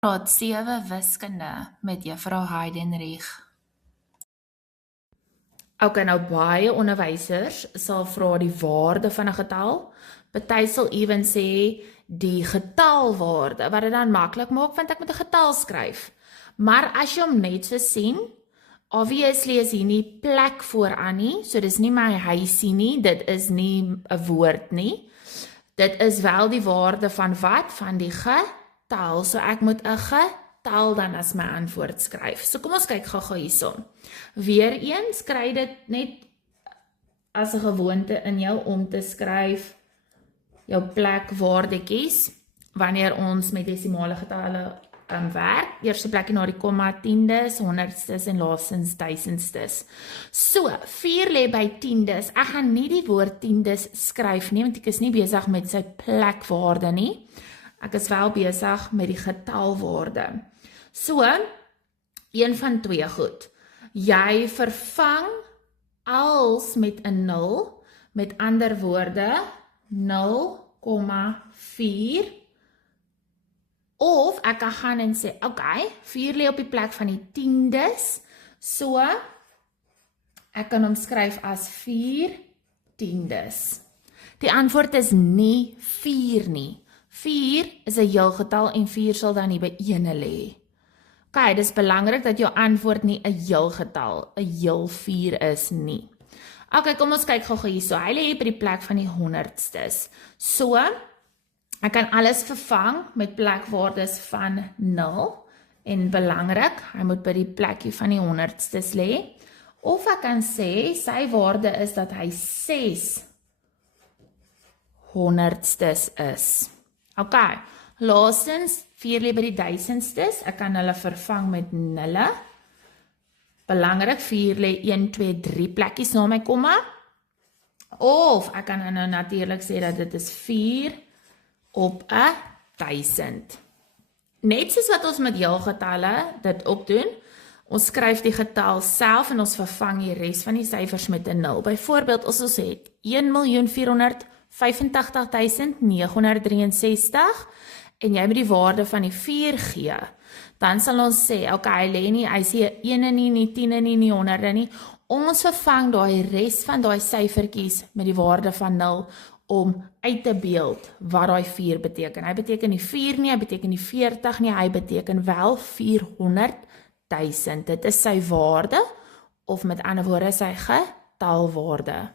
Graad 7 wiskunde met juffrou Heidenreich. Ok, nou baie onderwysers sal vra die waarde van 'n getal. Party sal ewen sê die getalwaarde, wat dit dan maklik maak want ek moet 'n getal skryf. Maar as jy hom net so sien, obviously is hier nie plek vooraan nie, so dis nie my huisie nie, dit is nie 'n woord nie. Dit is wel die waarde van wat? Van die getal. So ek moet 'n getal dan as my antwoord skryf. So kom ons kyk gou-gou hierson. Weereens kry dit net as 'n gewoonte in jou om te skryf jou plekwaardetjies wanneer ons met desimale getalle werk. Eerste plekkie na die komma, tiendes, honderdstes en laastens duisendstes. So, 4 lê by tiendes. Ek gaan nie die woord tiendes skryf nie, want ek is nie besig met sy plekwaarde nie. Ek is wel besig met die getalwaarde. So, een van twee goed. Jy vervang als met 'n 0, met ander woorde 0,4, of ek kan gaan en sê, okay, 4 lê op die plek van die tiendes, so ek kan hom skryf as 4 tiendes. Die antwoord is nie 4 nie. 4 is 'n heelgetal en 4 sal dan nie by 1 lê. Okay, dis belangrik dat jou antwoord nie 'n heelgetal, 'n heel 4 is nie. Okay, kom ons kyk gou-gou hierso. Hy lê hier by die plek van die honderdstes. So, ek kan alles vervang met plekwaardes van 0 en belangrik, hy moet by die plekkie van die honderdstes lê. Of ek kan sê, sy waarde is dat hy 6 honderdstes is. Ok, laastens 4 lê by die duisendstes, ek kan hulle vervang met nulle. Belangrik, 4 lê 1, 2, 3 plekkies na my komma. Of ek kan nou natuurlik sê dat dit is 4 op 1000. Net soos wat ons met heelgetalle dit ook doen, ons skryf die getal self en ons vervang die res van die syfers met 'n 0. Byvoorbeeld, as ons het 1.485.963 en jy moet die waarde van die 4 gee, dan sal ons sê, ok, hy lê nie, hy sê 1 nie 10 nie 100 nie. Ons vervang daai res van daai syfertjies met die waarde van 0 om uit te beeld wat daai 4 beteken. Hy beteken nie 4 nie, hy beteken nie 40 nie, hy beteken wel 400.000. Dit is sy waarde, of met ander woorde sy getalwaarde.